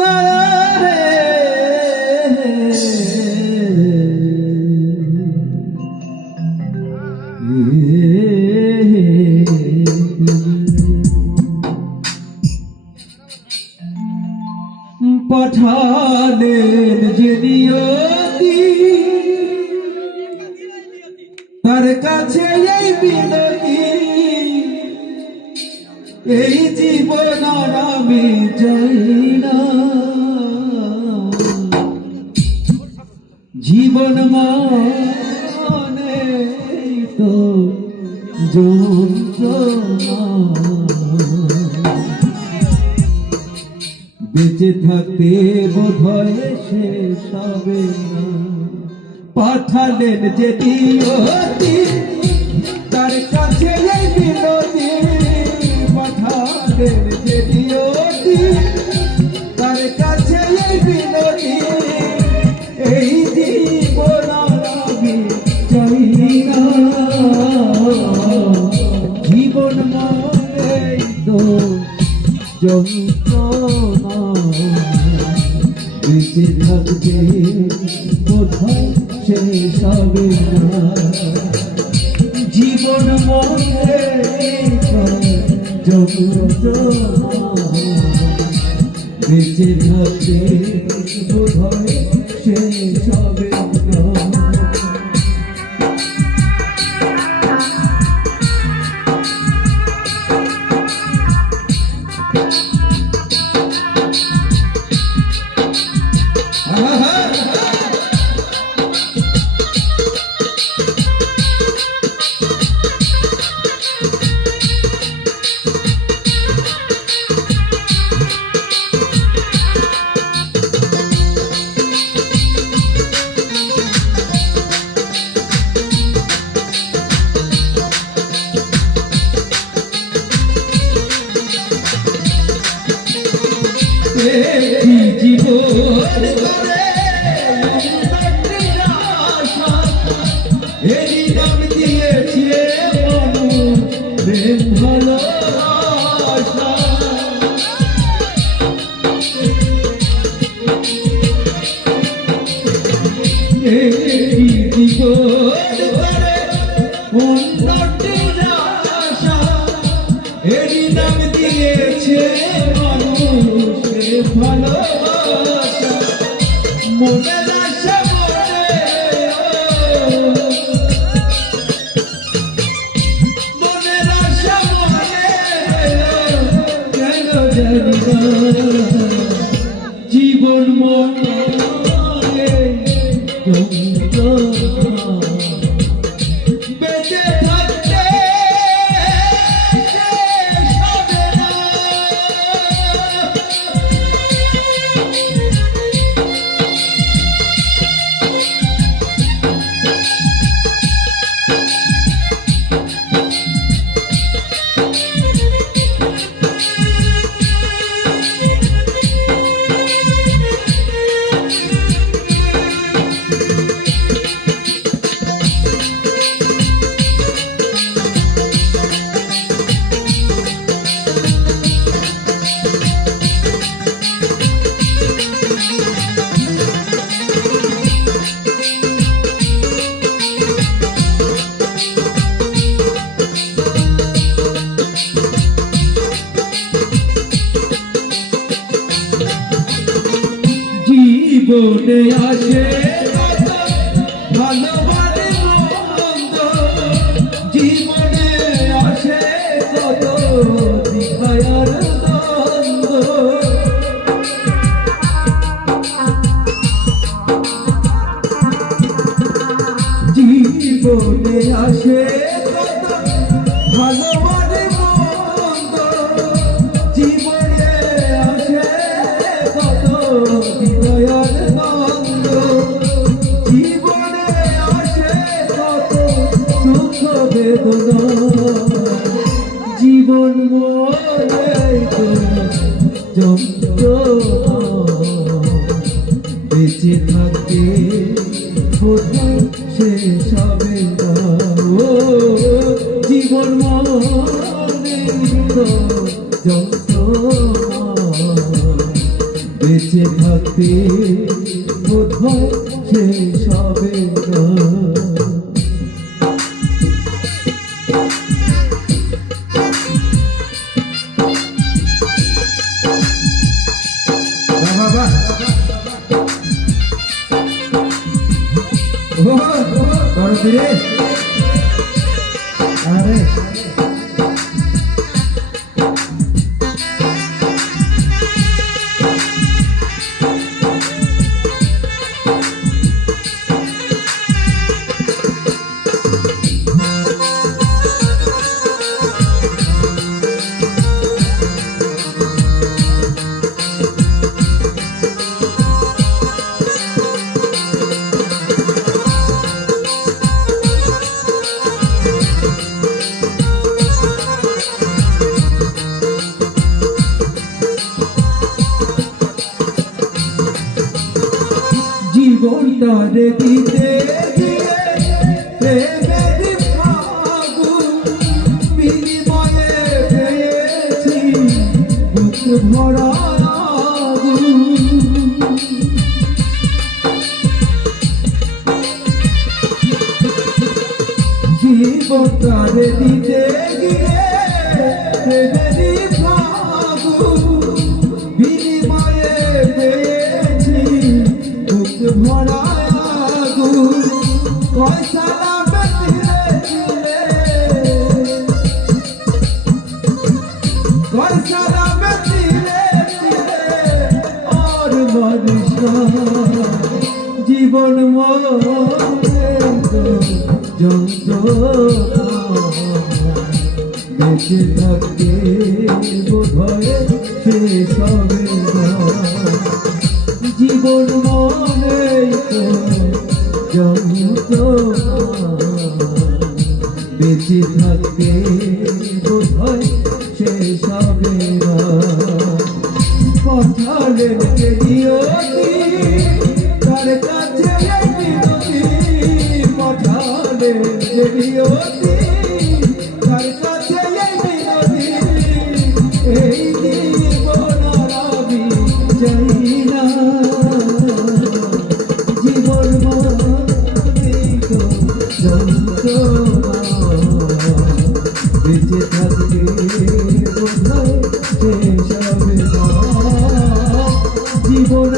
না রে পাঠালেন যে নিয়তি তার কাছে এই বিনতি এই জীবন আর আমি চাই না জীবন মানে তো যন্ত্রণা বেঁচে থাকতে বোধহয় শেষ হবে না পাঠালেন যে নিয়তি তার কাছে এই বিনতি পাঠালেন যে নিয়তি তার কাছে এই বিনতি এই জীবন আমি চাই না জীবন মানে তো যন্ত্রণা বেঁচে থাকতে কোথায় শেষ হবে না জীবন মনে যন্ত্রণা বেঁচে থাকতে কোথায় শেষ হবে না জীবন এরই নাম দিয়েছে মানুষ প্রেম ভালোবাসা এই জীবন উন্নতির আশা এরই নাম দিয়েছে মানুষ প্রেম ভালোবাসা মনের আশা মনের আশা মনে কেন জানি না জীবন মনে বেঁচে থাকতে জীবনে আসে ভালোবাসে মন্দ জীবনে আসে কত দিখায়ার দ্বন্দ্ব জীবনে আসে কত ভালোবাসে মন্দ জীবনে আসে কত দিখায়ার জীবনে আসে কত সুখ বেদনা জীবন মনে যন্ত্রণা বেঁচে থাকতে কোথায় শেষ হবে না জীবন মনে যন্ত্রণা বেঁচে থাকতে বোধহয় শেষ হবে না। আরে জীবনটারে দিতে গিয়ে প্রেমের ফাগুন বিনিময়ে পেয়েছি বুক ভরা আগুন। জীবনটারে দিতে গিয়ে প্রেমের ফাগুন বিনিময়ে পেয়েছি ভরা আগুন। কয়সালা বেতিরে দিলে কয়সালা বেতিরে দিলে আর মানুষ জীবন মরে যন্ত্রণা বেঁচে থাকতে বোধহয় শেষ হবে না। জীবন মনে যন্ত্রণা বেঁচে থাকতে বোধহয় শেষ হবে না। পাঠালেন রেডিওটি তার কাছে বিনতি, পাঠালেন রেডিওটি তার কাছে বিনতি। এই জীবন আর আমি চাই না, জীবন যন্ত্রণা বেঁচে থাকতে বোধহয় শেষ হবে না। জীবন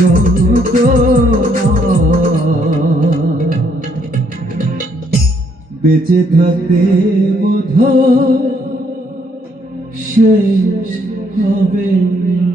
যন্ত্রণা বেঁচে থাকতে বোধহয় শেষ হবে না।